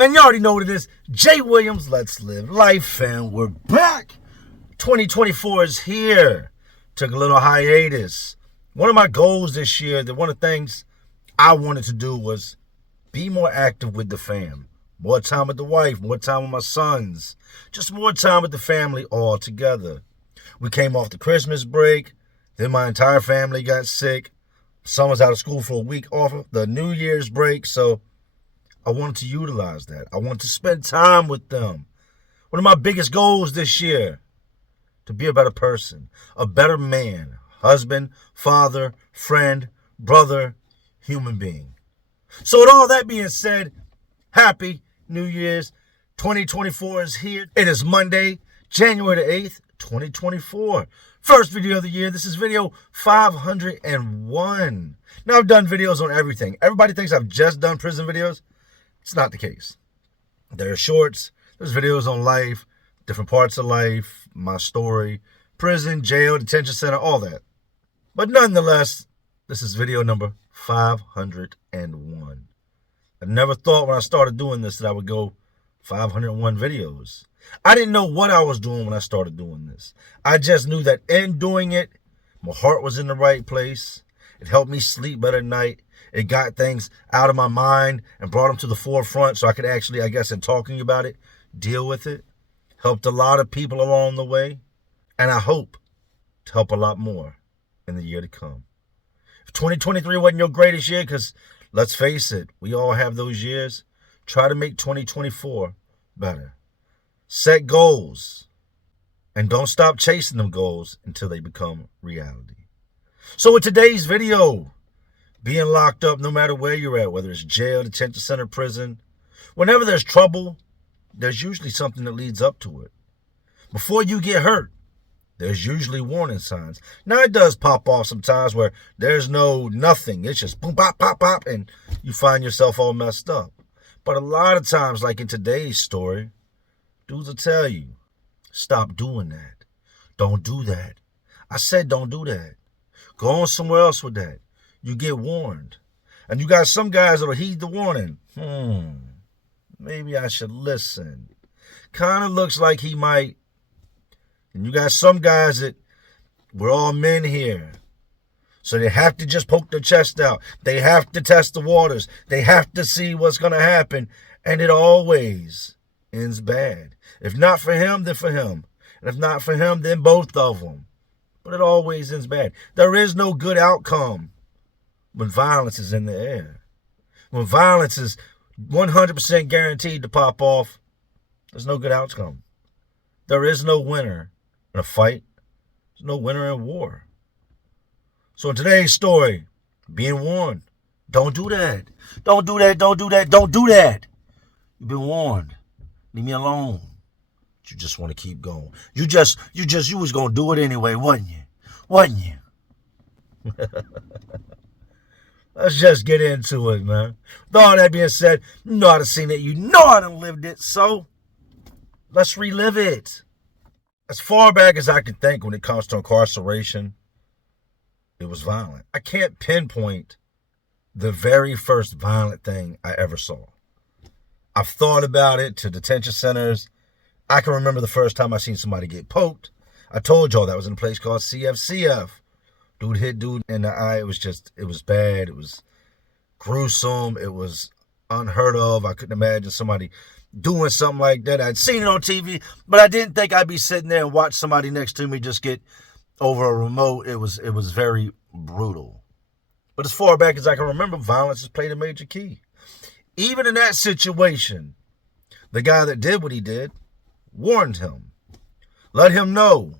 Man, you already know what it is. Jay Williams, Let's Live Life, and we're back. 2024 is here. Took a little hiatus. One of my goals this year, one of the things I wanted to do was be more active with the fam. More time with the wife, more time with my sons. Just more time with the family all together. We came off the Christmas break. Then my entire family got sick. Some was out of school for a week off of the New Year's break, so I wanted to utilize that. I wanted to spend time with them. One of my biggest goals this year, to be a better person, a better man, husband, father, friend, brother, human being. So with all that being said, happy New Year's. 2024 is here. It is Monday, January the 8th, 2024. First video of the year. This is video 501. Now, I've done videos on everything. Everybody thinks I've just done prison videos. It's not the case. There are shorts. There's videos on life, different parts of life, my story, prison, jail, detention center, all that. But nonetheless, this is video number 501. I never thought when I started doing this that I would go 501 videos. I didn't know what I was doing when I started doing this. I just knew that in doing it, my heart was in the right place. It helped me sleep better at night. It got things out of my mind and brought them to the forefront so I could actually, I guess, in talking about it, deal with it. Helped a lot of people along the way. And I hope to help a lot more in the year to come. If 2023 wasn't your greatest year, because let's face it, we all have those years, try to make 2024 better. Set goals. And don't stop chasing them goals until they become reality. So with today's video, being locked up no matter where you're at, whether it's jail, detention center, prison, whenever there's trouble, there's usually something that leads up to it. Before you get hurt, there's usually warning signs. Now, it does pop off sometimes where there's nothing. It's just boom, pop, pop, pop, and you find yourself all messed up. But a lot of times, like in today's story, dudes will tell you, stop doing that. Don't do that. I said don't do that. Go on somewhere else with that. You get warned. And you got some guys that'll heed the warning. Maybe I should listen. Kind of looks like he might. And you got some guys that, we're all men here. So they have to just poke their chest out. They have to test the waters. They have to see what's going to happen. And it always ends bad. If not for him, then for him. And if not for him, then both of them. But it always ends bad. There is no good outcome when violence is in the air. When violence is 100% guaranteed to pop off, there's no good outcome. There is no winner in a fight. There's no winner in war. So in today's story, being warned, don't do that. Don't do that, don't do that, don't do that. You've been warned. Leave me alone. You just want to keep going. You was going to do it anyway, wasn't you? Wasn't you? Let's just get into it, man. With all that being said, you know how to seen it. You know how to lived it. So let's relive it. As far back as I can think when it comes to incarceration, it was violent. I can't pinpoint the very first violent thing I ever saw. I've thought about it to detention centers. I can remember the first time I seen somebody get poked. I told y'all that was in a place called CFCF. Dude hit dude in the eye. It was bad. It was gruesome. It was unheard of. I couldn't imagine somebody doing something like that. I'd seen it on TV, but I didn't think I'd be sitting there and watch somebody next to me just get over a remote. It was very brutal. But as far back as I can remember, violence has played a major key. Even in that situation, the guy that did what he did warned him. Let him know,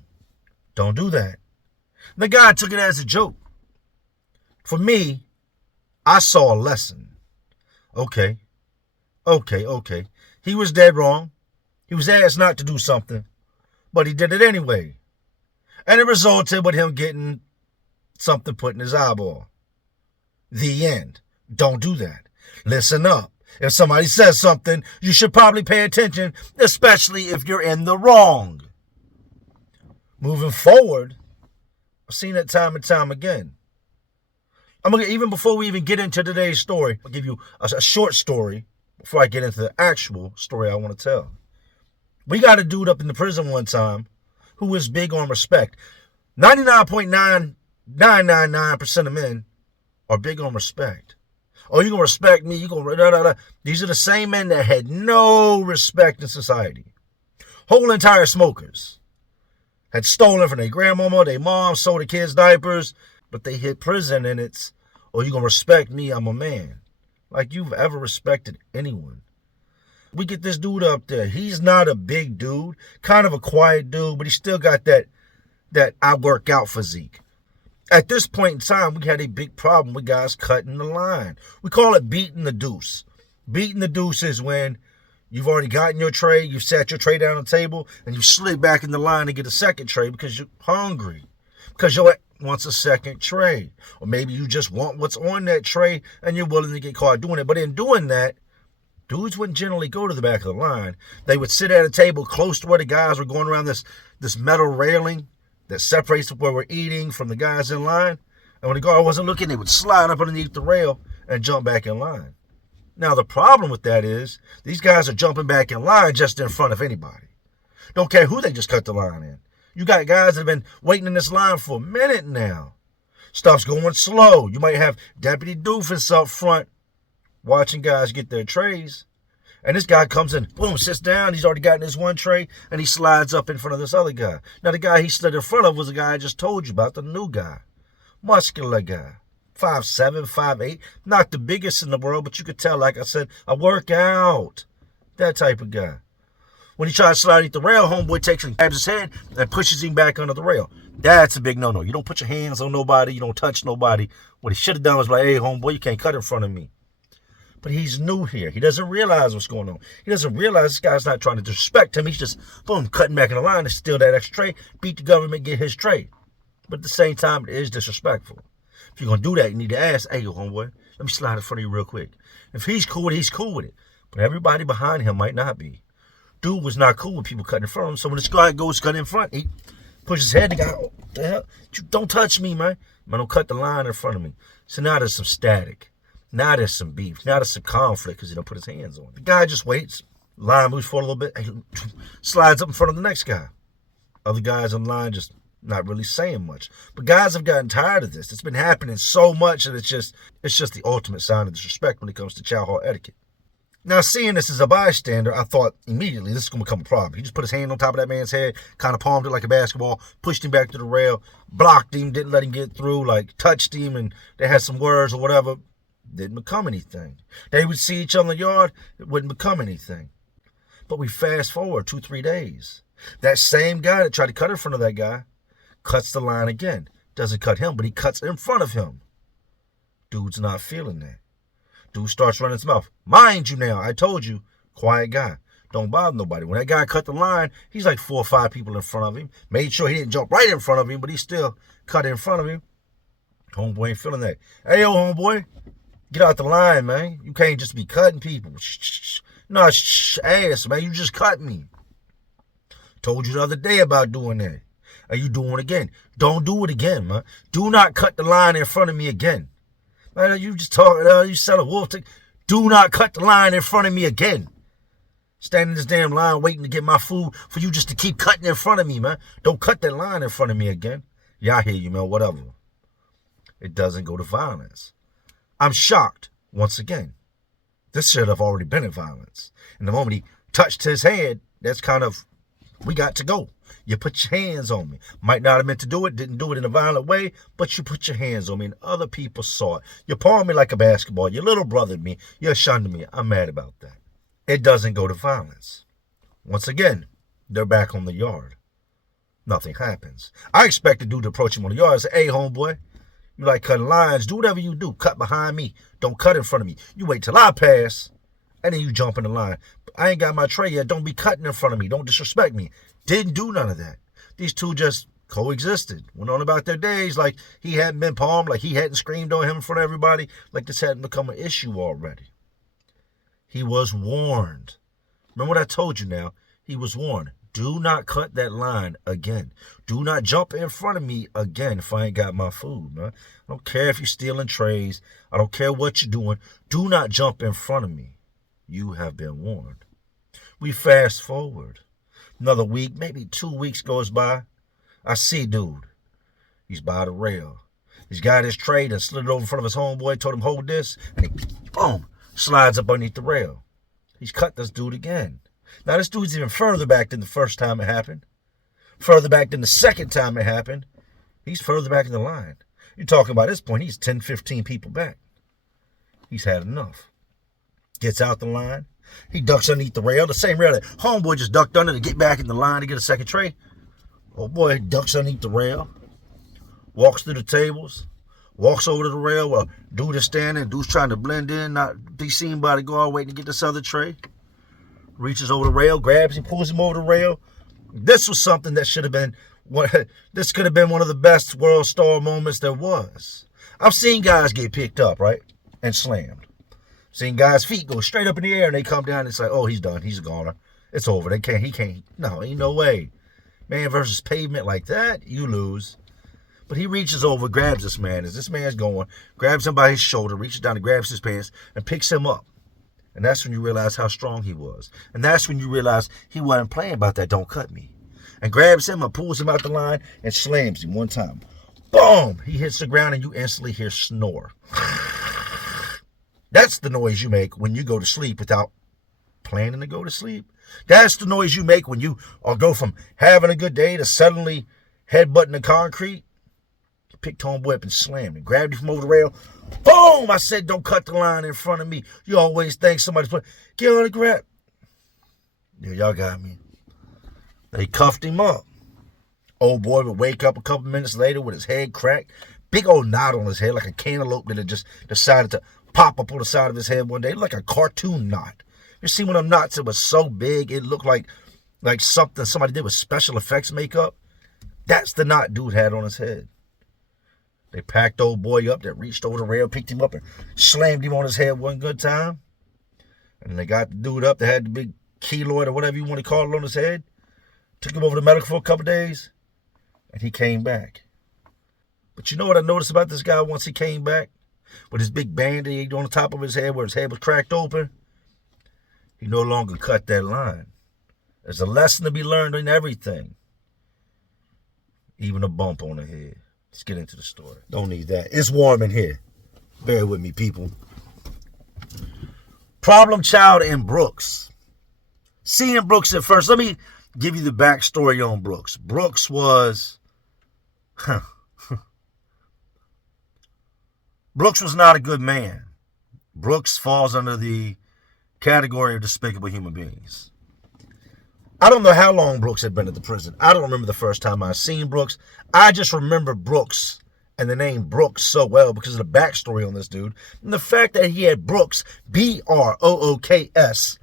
don't do that. The guy took it as a joke. For me, I saw a lesson. Okay. He was dead wrong. He was asked not to do something, but he did it anyway. And it resulted with him getting something put in his eyeball. The end. Don't do that. Listen up. If somebody says something, you should probably pay attention, especially if you're in the wrong. Moving forward, I've seen it time and time again. Even before we even get into today's story, I'll give you a short story before I get into the actual story I want to tell. We got a dude up in the prison one time who was big on respect. 99.9999% of men are big on respect. Oh, you're going to respect me. You're going to da, da, da. These are the same men that had no respect in society. Whole entire smokers. Had stolen from their grandmama, their mom, sold the kids diapers, but they hit prison and it's, oh, you're going to respect me, I'm a man. Like you've ever respected anyone. We get this dude up there. He's not a big dude, kind of a quiet dude, but he still got that I work out physique. At this point in time, we had a big problem with guys cutting the line. We call it beating the deuce. Beating the deuce is when you've already gotten your tray, you've sat your tray down on the table, and you slid back in the line to get a second tray because you're hungry. Because you wants a second tray. Or maybe you just want what's on that tray and you're willing to get caught doing it. But in doing that, dudes wouldn't generally go to the back of the line. They would sit at a table close to where the guys were going around this metal railing that separates where we're eating from the guys in line. And when the guard wasn't looking, they would slide up underneath the rail and jump back in line. Now, the problem with that is these guys are jumping back in line just in front of anybody. Don't care who they just cut the line in. You got guys that have been waiting in this line for a minute now. Stuff's going slow. You might have Deputy Doofus up front watching guys get their trays. And this guy comes in, boom, sits down. He's already gotten his one tray, and he slides up in front of this other guy. Now, the guy he stood in front of was the guy I just told you about, the new guy. Muscular guy. 5'7", 5'8". Not the biggest in the world, but you could tell, like I said, I work out. That type of guy. When he tries to slide underneath the rail, homeboy takes and grabs his head and pushes him back under the rail. That's a big no-no. You don't put your hands on nobody. You don't touch nobody. What he should have done was like, hey, homeboy, you can't cut in front of me. But he's new here. He doesn't realize what's going on. He doesn't realize this guy's not trying to disrespect him. He's just, boom, cutting back in the line to steal that extra tray, beat the government, get his tray. But at the same time, it is disrespectful. If you're going to do that, you need to ask, hey, homeboy, let me slide in front of you real quick. If he's cool with it, he's cool with it. But everybody behind him might not be. Dude was not cool with people cutting in front of him. So when this guy goes cut in front, he pushes his head, the guy, oh, what the hell? Don't touch me, man. Man, don't cut the line in front of me. So now there's some static. Now there's some beef. Now there's some conflict because he don't put his hands on it. The guy just waits. Line moves forward a little bit. Slides up in front of the next guy. Other guys in line just not really saying much. But guys have gotten tired of this. It's been happening so much that it's just the ultimate sign of disrespect when it comes to chow hall etiquette. Now, seeing this as a bystander, I thought immediately this is going to become a problem. He just put his hand on top of that man's head, kind of palmed it like a basketball, pushed him back to the rail, blocked him, didn't let him get through, like touched him, and they had some words or whatever. Didn't become anything. They would see each other in the yard. It wouldn't become anything. But we fast forward 2-3 days. That same guy that tried to cut in front of that guy cuts the line again. Doesn't cut him, but he cuts in front of him. Dude's not feeling that. Dude starts running his mouth. Mind you now, I told you, quiet guy. Don't bother nobody. When that guy cut the line, he's like 4 or 5 people in front of him. Made sure he didn't jump right in front of him, but he still cut in front of him. Homeboy ain't feeling that. Hey, yo, homeboy. Get out the line, man. You can't just be cutting people. No, ass, man. You just cut me. Told you the other day about doing that. Are you doing it again? Don't do it again, man. Do not cut the line in front of me again. Man, you just talking, you sell a wolf. Do not cut the line in front of me again. Standing in this damn line waiting to get my food for you just to keep cutting in front of me, man. Don't cut that line in front of me again. Yeah, I hear you, man. Whatever. It doesn't go to violence. I'm shocked, once again. This should have already been in violence. And the moment he touched his head, that's kind of, we got to go. You put your hands on me. Might not have meant to do it, didn't do it in a violent way, but you put your hands on me and other people saw it. You palmed me like a basketball. Your little brothered me. You shunned me. I'm mad about that. It doesn't go to violence. Once again, they're back on the yard. Nothing happens. I expect the dude to approach him on the yard and say, hey, homeboy, you like cutting lines. Do whatever you do. Cut behind me. Don't cut in front of me. You wait till I pass, and then you jump in the line. I ain't got my tray yet. Don't be cutting in front of me. Don't disrespect me. Didn't do none of that. These two just coexisted. Went on about their days like he hadn't been palmed, like he hadn't screamed on him in front of everybody, like this hadn't become an issue already. He was warned. Remember what I told you now? He was warned. Do not cut that line again. Do not jump in front of me again if I ain't got my food, man. I don't care if you're stealing trays. I don't care what you're doing. Do not jump in front of me. You have been warned. We fast forward. Another week, maybe 2 weeks goes by. I see dude. He's by the rail. He's got his tray and slid it over in front of his homeboy, told him, hold this, and he, boom, slides up underneath the rail. He's cut this dude again. Now, this dude's even further back than the first time it happened. Further back than the second time it happened. He's further back in the line. You're talking about this point, he's 10, 15 people back. He's had enough. Gets out the line. He ducks underneath the rail, the same rail that homeboy just ducked under to get back in the line to get a second tray. Oh boy, ducks underneath the rail, walks through the tables, walks over to the rail where dude is standing, dude's trying to blend in, not be seen by the guard waiting to get this other tray. Reaches over the rail, grabs him, pulls him over the rail. This was something that should have been, this could have been one of the best world star moments there was. I've seen guys get picked up, right, and slammed. Seen guys' feet go straight up in the air and they come down and it's like, oh, he's done, he's a goner. It's over, he can't, no, ain't no way. Man versus pavement like that, you lose. But he reaches over, grabs this man as this man's going, grabs him by his shoulder, reaches down and grabs his pants and picks him up. And that's when you realize how strong he was. And that's when you realize he wasn't playing about that don't cut me. And grabs him and pulls him out the line and slams him one time. Boom! He hits the ground and you instantly hear snore. That's the noise you make when you go to sleep without planning to go to sleep. That's the noise you make when you go from having a good day to suddenly headbutting the concrete. You picked homeboy up and slammed him. Grabbed you from over the rail. Boom! I said, don't cut the line in front of me. You always think somebody's playing. Get on the grab. Yeah, y'all got me. They cuffed him up. Old boy would wake up a couple minutes later with his head cracked. Big old knot on his head like a cantaloupe that had just decided to pop up on the side of his head one day. Like a cartoon knot. You see one of them knots, it was so big, it looked like something somebody did with special effects makeup. That's the knot dude had on his head. They packed old boy up that reached over the rail, picked him up and slammed him on his head one good time. And they got the dude up that had the big keloid or whatever you want to call it on his head. Took him over to medical for a couple days. And he came back. But you know what I noticed about this guy once he came back? With his big band-aid on the top of his head where his head was cracked open. He no longer cut that line. There's a lesson to be learned in everything. Even a bump on the head. Let's get into the story. Don't need that. It's warm in here. Bear with me, people. Problem child in Brooks. Seeing Brooks at first. Let me give you the backstory on Brooks. Brooks was... Brooks was not a good man. Brooks falls under the category of despicable human beings. I don't know how long Brooks had been at the prison. I don't remember the first time I seen Brooks. I just remember Brooks and the name Brooks so well because of the backstory on this dude. And the fact that he had Brooks, B-R-O-O-K-S,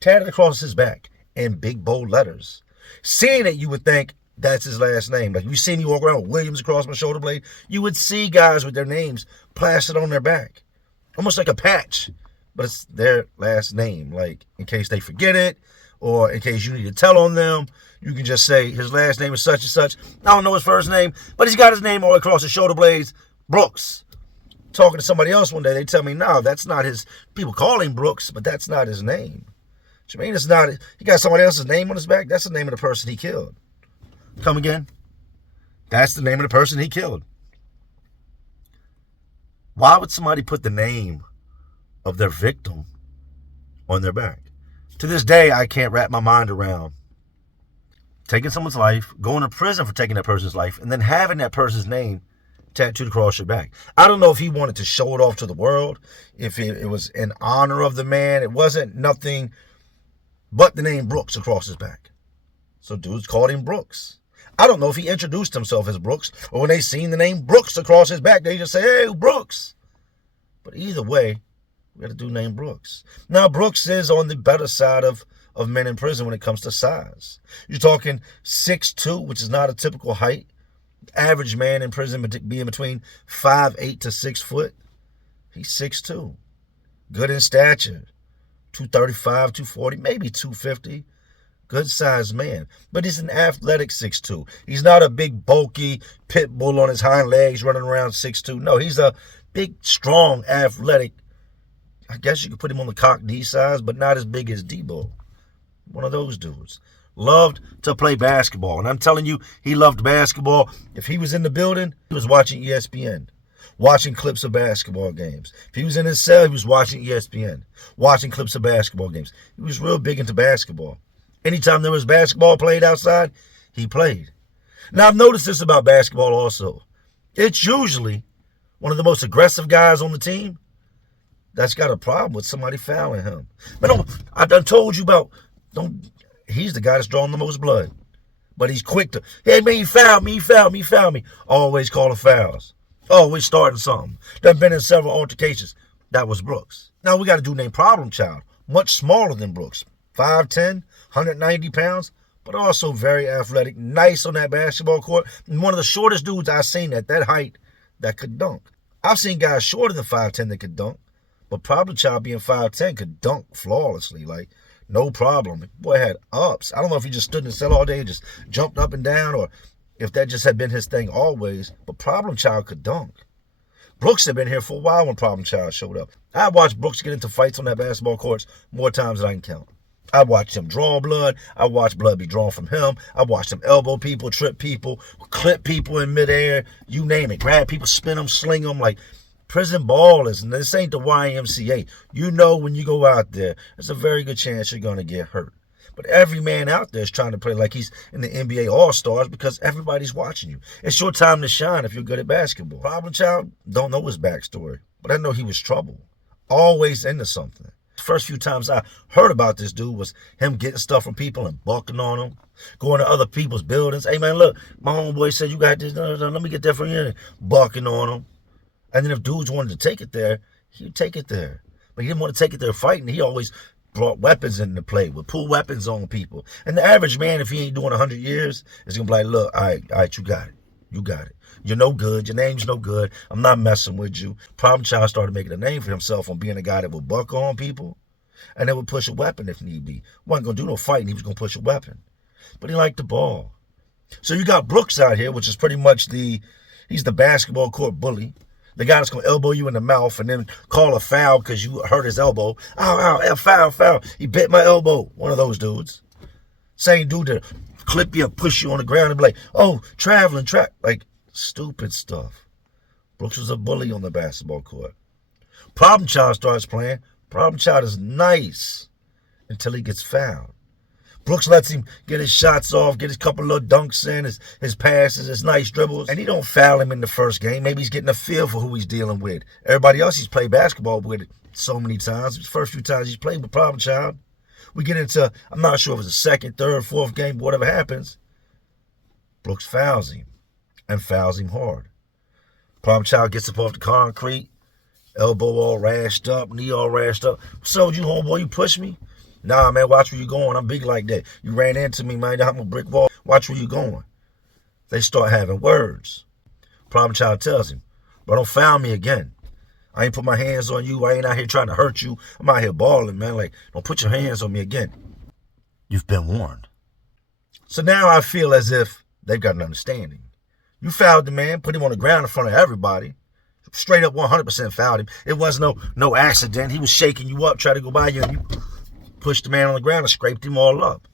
tatted across his back in big bold letters. Seeing it, you would think that's his last name. Like, you see me walk around with Williams across my shoulder blade, you would see guys with their names plastered on their back. Almost like a patch. But it's their last name. Like, in case they forget it, or in case you need to tell on them, you can just say his last name is such and such. I don't know his first name, but he's got his name all across his shoulder blades. Brooks. Talking to somebody else one day, they tell me, no, that's not his. People call him Brooks, but that's not his name. What you mean it's not? He got somebody else's name on his back? That's the name of the person he killed. Come again? That's the name of the person he killed. Why would somebody put the name of their victim on their back? To this day, I can't wrap my mind around taking someone's life, going to prison for taking that person's life, and then having that person's name tattooed across your back. I don't know if he wanted to show it off to the world, if it was in honor of the man. It wasn't nothing but the name Brooks across his back. So dudes called him Brooks. I don't know if he introduced himself as Brooks, or when they seen the name Brooks across his back, they just say, hey, Brooks. But either way, we got a dude named Brooks. Now, Brooks is on the better side of men in prison when it comes to size. You're talking 6'2", which is not a typical height. Average man in prison being between 5'8" to 6 foot. He's 6'2". Good in stature. 235, 240, maybe 250. Good sized man. But he's an athletic 6'2". He's not a big, bulky pit bull on his hind legs running around 6'2". No, he's a big, strong, athletic. I guess you could put him on the cock D size, but not as big as Debo. One of those dudes. Loved to play basketball. And I'm telling you, he loved basketball. If he was in the building, he was watching ESPN, watching clips of basketball games. If he was in his cell, he was watching ESPN, watching clips of basketball games. He was real big into basketball. Anytime there was basketball played outside, he played. Now, I've noticed this about basketball also. It's usually one of the most aggressive guys on the team that's got a problem with somebody fouling him. But I done told you about, he's the guy that's drawing the most blood. But he's quick to, hey, man, he fouled me, he fouled me, he fouled me. Always calling fouls. Always starting something. Done been in several altercations. That was Brooks. Now we got a dude named Problem Child, much smaller than Brooks. 5'10", 190 pounds, but also very athletic, nice on that basketball court. And one of the shortest dudes I've seen at that height that could dunk. I've seen guys shorter than 5'10" that could dunk, but Problem Child being 5'10" could dunk flawlessly, like no problem. The boy had ups. I don't know if he just stood in the cell all day and just jumped up and down, or if that just had been his thing always, but Problem Child could dunk. Brooks had been here for a while when Problem Child showed up. I watched Brooks get into fights on that basketball court more times than I can count. I watched him draw blood. I watched blood be drawn from him. I watched him elbow people, trip people, clip people in midair, you name it. Grab people, spin them, sling them like prison ballers. And this ain't the YMCA. You know when you go out there, there's a very good chance you're going to get hurt. But every man out there is trying to play like he's in the NBA All-Stars because everybody's watching you. It's your time to shine if you're good at basketball. Problem Child, don't know his backstory, but I know he was trouble. Always into something. First few times I heard about this dude was him getting stuff from people and bucking on them, going to other people's buildings. Hey, man, look, my homeboy said you got this. Let me get that from you. And bucking on them. And then if dudes wanted to take it there, he'd take it there. But he didn't want to take it there fighting. He always brought weapons into play, would pull weapons on people. And the average man, if he ain't doing 100 years, is going to be like, look, all right, you got it. You got it. You're no good. Your name's no good. I'm not messing with you. Problem Child started making a name for himself on being a guy that would buck on people and that would push a weapon if need be. Wasn't going to do no fighting. He was going to push a weapon. But he liked the ball. So you got Brooks out here, which is pretty much he's the basketball court bully. The guy that's going to elbow you in the mouth and then call a foul because you hurt his elbow. Ow, foul. He bit my elbow. One of those dudes. Same dude that clip you or push you on the ground and be like, oh, traveling track. Like, stupid stuff. Brooks was a bully on the basketball court. Problem Child starts playing. Problem Child is nice until he gets fouled. Brooks lets him get his shots off, get his couple little dunks in, his passes, his nice dribbles, and he don't foul him in the first game. Maybe he's getting a feel for who he's dealing with. Everybody else he's played basketball with so many times. The first few times he's played with Problem Child. We get into, I'm not sure if it's the second, third, fourth game, but whatever happens, Brooks fouls him and fouls him hard. Problem Child gets up off the concrete, elbow all rashed up, knee all rashed up. What's up with you, homeboy? You push me? Nah, man, watch where you going. I'm big like that. You ran into me, man. I'm a brick wall. Watch where you going. They start having words. Problem Child tells him, bro, don't foul me again. I ain't put my hands on you. I ain't out here trying to hurt you. I'm out here balling, man. Like, don't put your hands on me again. You've been warned. So now I feel as if they've got an understanding. You fouled the man, put him on the ground in front of everybody. Straight up 100% fouled him. It wasn't no accident. He was shaking you up, trying to go by you, and you pushed the man on the ground and scraped him all up.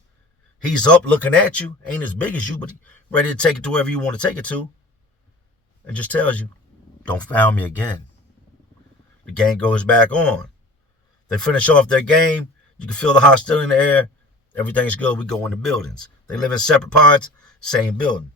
He's up looking at you. Ain't as big as you, but ready to take it to wherever you want to take it to. And just tells you, don't foul me again. The game goes back on. They finish off their game. You can feel the hostility in the air. Everything's good. We go into buildings. They live in separate pods, same building.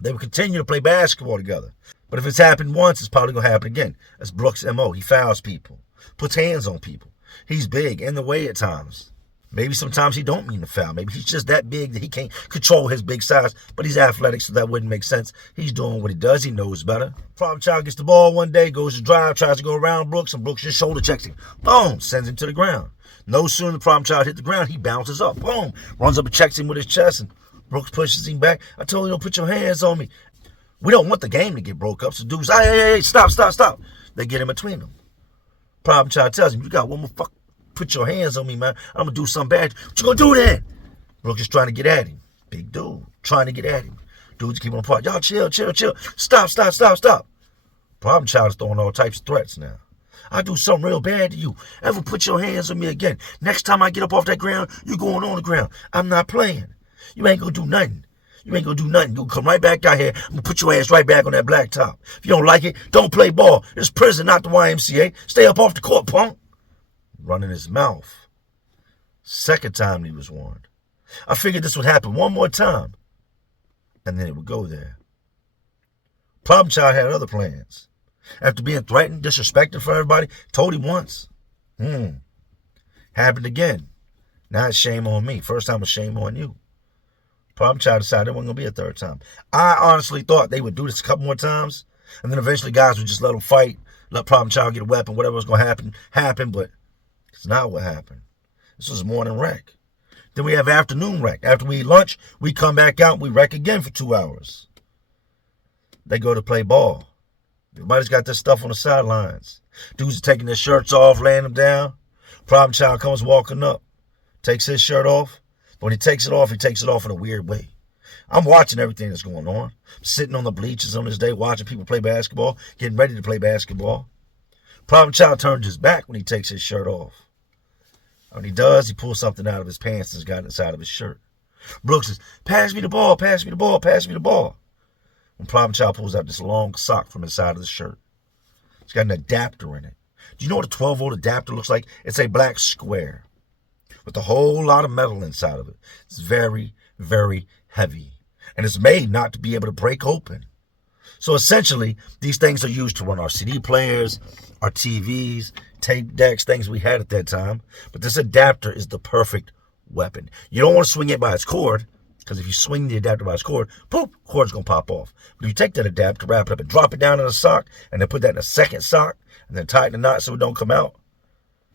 They will continue to play basketball together. But if it's happened once, it's probably going to happen again. That's Brooks' M.O. He fouls people, puts hands on people. He's big, in the way at times. Maybe sometimes he don't mean to foul. Maybe he's just that big that he can't control his big size, but he's athletic, so that wouldn't make sense. He's doing what he does. He knows better. Problem Child gets the ball one day, goes to drive, tries to go around Brooks, and Brooks just shoulder checks him. Boom, sends him to the ground. No sooner the Problem Child hit the ground, he bounces up. Boom, runs up and checks him with his chest, and Brooks pushes him back. I told you, don't put your hands on me. We don't want the game to get broke up, so dudes, hey, stop. They get in between them. Problem Child tells him, you got one more fuck. Put your hands on me, man. I'm going to do something bad. What you going to do then? Brooks is trying to get at him. Big dude. Trying to get at him. Dudes keep on apart. Y'all chill. Stop. Problem Child is throwing all types of threats now. I'll do something real bad to you. Ever put your hands on me again. Next time I get up off that ground, you going on the ground. I'm not playing. You ain't gonna do nothing. You ain't gonna do nothing. You come right back out here. I'm gonna put your ass right back on that blacktop. If you don't like it, don't play ball. It's prison, not the YMCA. Stay up off the court, punk. Running his mouth. Second time he was warned. I figured this would happen one more time, and then it would go there. Problem child had other plans. After being threatened, disrespected for everybody, told him once. Happened again. Now it's shame on me. First time was shame on you. Problem child decided it wasn't going to be a third time. I honestly thought they would do this a couple more times, and then eventually guys would just let them fight, let problem child get a weapon, whatever was going to happen, but it's not what happened. This was morning rec. Then we have afternoon rec. After we eat lunch, we come back out and we rec again for 2 hours. They go to play ball. Everybody's got their stuff on the sidelines. Dudes are taking their shirts off, laying them down. Problem child comes walking up, takes his shirt off. But when he takes it off in a weird way. I'm watching everything that's going on. I'm sitting on the bleachers on this day, watching people play basketball, getting ready to play basketball. Problem child turns his back when he takes his shirt off. When he does, he pulls something out of his pants and's got inside of his shirt. Brooks says, pass me the ball, pass me the ball, pass me the ball. When problem child pulls out this long sock from inside of the shirt. It's got an adapter in it. Do you know what a 12-volt adapter looks like? It's a black square with a whole lot of metal inside of it. It's very, very heavy. And it's made not to be able to break open. So essentially, these things are used to run our CD players, our TVs, tape decks, things we had at that time. But this adapter is the perfect weapon. You don't want to swing it by its cord, because if you swing the adapter by its cord, poof, cord's going to pop off. But if you take that adapter, wrap it up and drop it down in a sock, and then put that in a second sock, and then tighten the knot so it don't come out,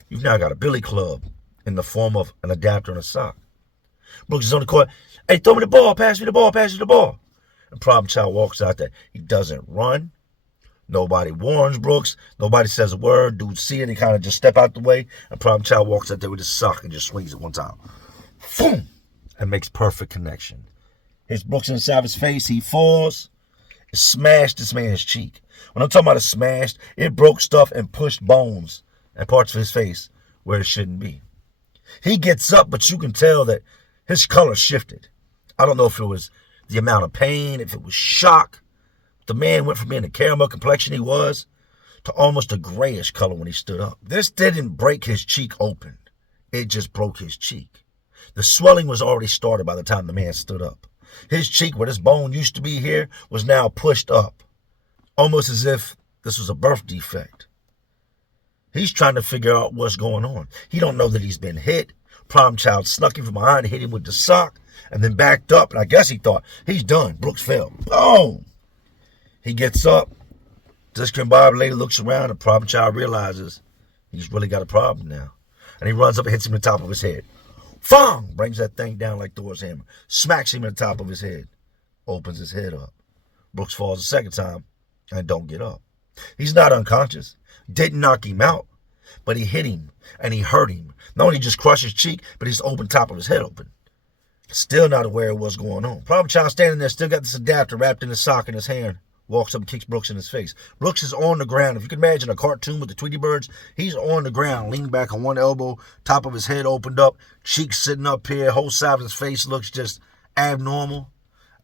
you've now got a billy club in the form of an adapter and a sock. Brooks is on the court. Hey, throw me the ball, pass me the ball, pass me the ball. And problem child walks out there. He doesn't run. Nobody warns Brooks. Nobody says a word. Dudes see it. He kind of just step out the way. And problem child walks out there with his sock and just swings it one time. Boom! And makes perfect connection. Hits Brooks inside of his face. He falls. It smashed this man's cheek. When I'm talking about it smashed, it broke stuff and pushed bones and parts of his face where it shouldn't be. He gets up, but you can tell that his color shifted. I don't know if it was the amount of pain, if it was shock. The man went from being the caramel complexion he was to almost a grayish color when he stood up. This didn't break his cheek open. It just broke his cheek. The swelling was already started by the time the man stood up. His cheek, where this bone used to be here, was now pushed up, almost as if this was a birth defect. He's trying to figure out what's going on. He don't know that he's been hit. Problem child snuck him from behind and hit him with the sock and then backed up. And I guess he thought, he's done. Brooks fell. Boom! He gets up. Discombobulated, looks around, and problem child realizes he's really got a problem now. And he runs up and hits him in the top of his head. Fong! Brings that thing down like Thor's hammer. Smacks him in the top of his head. Opens his head up. Brooks falls a second time and don't get up. He's not unconscious. Didn't knock him out, but he hit him and he hurt him. Not only just crushed his cheek, but he's opened top of his head open. Still not aware of what's going on. Problem child standing there, still got this adapter wrapped in his sock in his hand. Walks up and kicks Brooks in his face. Brooks is on the ground. If you can imagine a cartoon with the Tweety Birds, he's on the ground, leaning back on one elbow, top of his head opened up, cheeks sitting up here, whole side of his face looks just abnormal.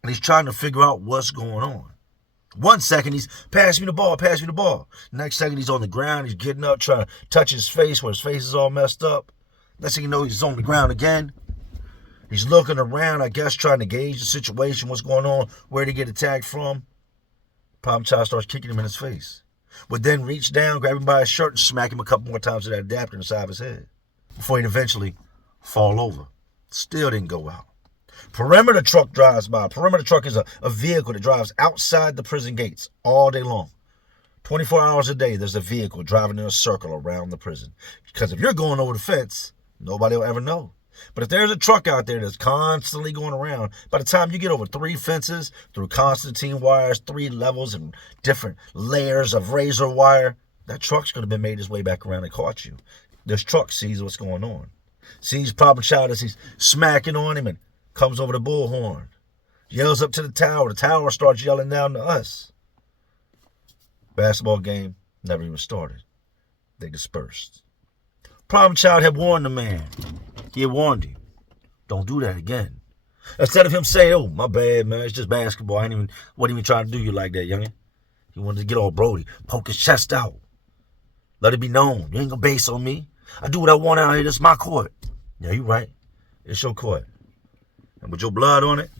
And he's trying to figure out what's going on. 1 second, he's, pass me the ball, pass me the ball. Next second, he's on the ground. He's getting up, trying to touch his face where his face is all messed up. Next thing you know, he's on the ground again. He's looking around, I guess, trying to gauge the situation, what's going on, where to get attacked from. Problem child starts kicking him in his face. Would then reach down, grab him by his shirt, and smack him a couple more times with that adapter inside of his head. Before he'd eventually fall over. Still didn't go out. Perimeter truck drives by. Perimeter truck is a vehicle that drives outside the prison gates all day long. 24 hours a day, there's a vehicle driving in a circle around the prison. Because if you're going over the fence, nobody will ever know. But if there's a truck out there that's constantly going around, by the time you get over 3 fences, through Constantine wires, 3 levels and different layers of razor wire, that truck's going to have made his way back around and caught you. This truck sees what's going on. Sees problem child as he's smacking on him and comes over the bullhorn. Yells up to the tower. The tower starts yelling down to us. Basketball game never even started. They dispersed. Problem child had warned the man. He had warned him. Don't do that again. Instead of him saying, oh, my bad, man, it's just basketball. Wasn't even trying to do you like that, youngin'. He wanted to get all Brody, poke his chest out. Let it be known. You ain't gonna base on me. I do what I want out here. This is my court. Yeah, you right. It's your court. And with your blood on it,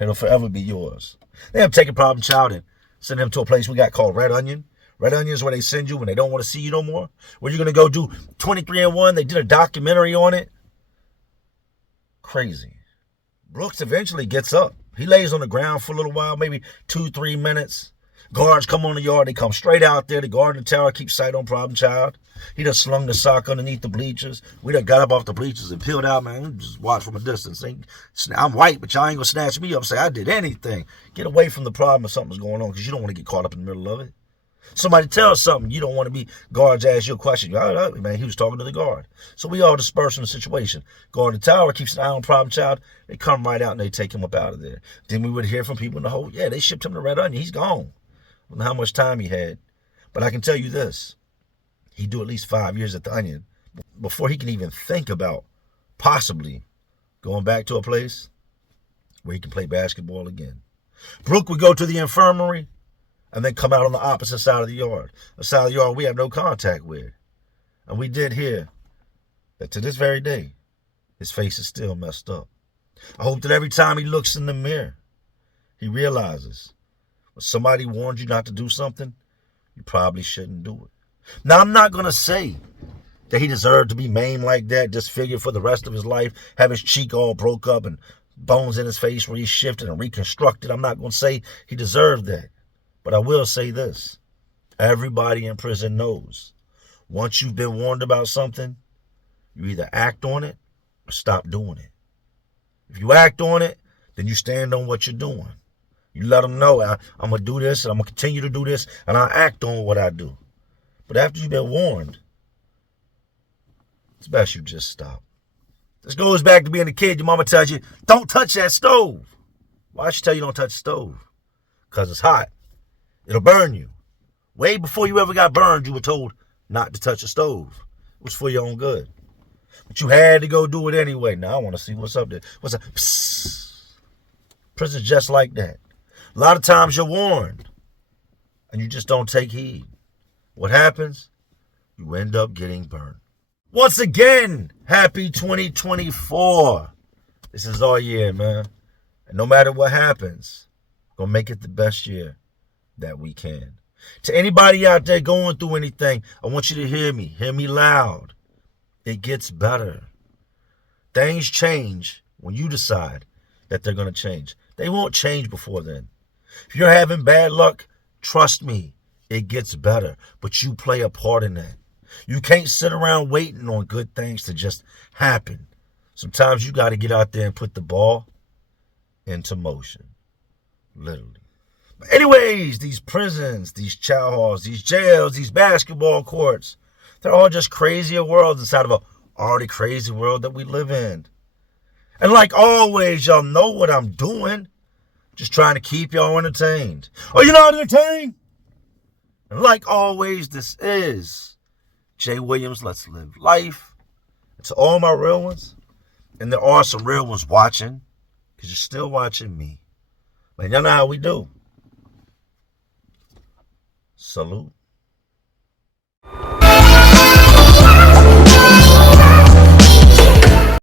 it'll forever be yours. They have taken problem child and send him to a place we got called Red Onion. Red Onion is where they send you when they don't want to see you no more. Where you're going to go do 23-1. They did a documentary on it. Crazy. Brooks eventually gets up. He lays on the ground for a little while, maybe 2-3 minutes. Guards come on the yard. They come straight out there. The guard in the tower keeps sight on problem child. He done slung the sock underneath the bleachers. We done got up off the bleachers and peeled out, man. We just watch from a distance. I'm white, but y'all ain't going to snatch me up and say I did anything. Get away from the problem if something's going on because you don't want to get caught up in the middle of it. Somebody tells something, you don't want to be, guards ask you a question. Man, he was talking to the guard. So we all disperse in the situation. Guard in the tower keeps an eye on problem child. They come right out and they take him up out of there. Then we would hear from people in the whole, yeah, they shipped him to Red Onion. He's gone. I don't know how much time he had. But I can tell you this. He'd do at least 5 years at the Onion before he can even think about possibly going back to a place where he can play basketball again. Brooke would go to the infirmary and then come out on the opposite side of the yard. A side of the yard we have no contact with. And we did hear that to this very day, his face is still messed up. I hope that every time he looks in the mirror, he realizes when somebody warned you not to do something, you probably shouldn't do it. Now, I'm not going to say that he deserved to be maimed like that, disfigured for the rest of his life, have his cheek all broke up and bones in his face where he's shifted and reconstructed. I'm not going to say he deserved that. But I will say this. Everybody in prison knows once you've been warned about something, you either act on it or stop doing it. If you act on it, then you stand on what you're doing. You let them know, I'm going to do this and I'm going to continue to do this and I'll act on what I do. But after you've been warned, it's best you just stop. This goes back to being a kid. Your mama tells you, don't touch that stove. Why she tell you don't touch the stove? Because it's hot. It'll burn you. Way before you ever got burned, you were told not to touch the stove. It was for your own good. But you had to go do it anyway. Now I want to see what's up there. What's up? Psst. Prison's just like that. A lot of times you're warned and you just don't take heed. What happens? You end up getting burned. Once again, happy 2024. This is our year, man. And no matter what happens, we're going to make it the best year that we can. To anybody out there going through anything, I want you to hear me loud. It gets better. Things change when you decide that they're going to change. They won't change before then. If you're having bad luck, trust me, it gets better, but you play a part in that. You can't sit around waiting on good things to just happen. Sometimes you got to get out there and put the ball into motion, literally. But anyways, these prisons, these chow halls, these jails, these basketball courts, they're all just crazier worlds inside of a already crazy world that we live in. And like always, y'all know what I'm doing. Just trying to keep y'all entertained. Are you not entertained? And like always, this is Jay Williams, Let's Live Life. It's all my real ones. And there are some real ones watching, because you're still watching me. Man, y'all know how we do. Salute.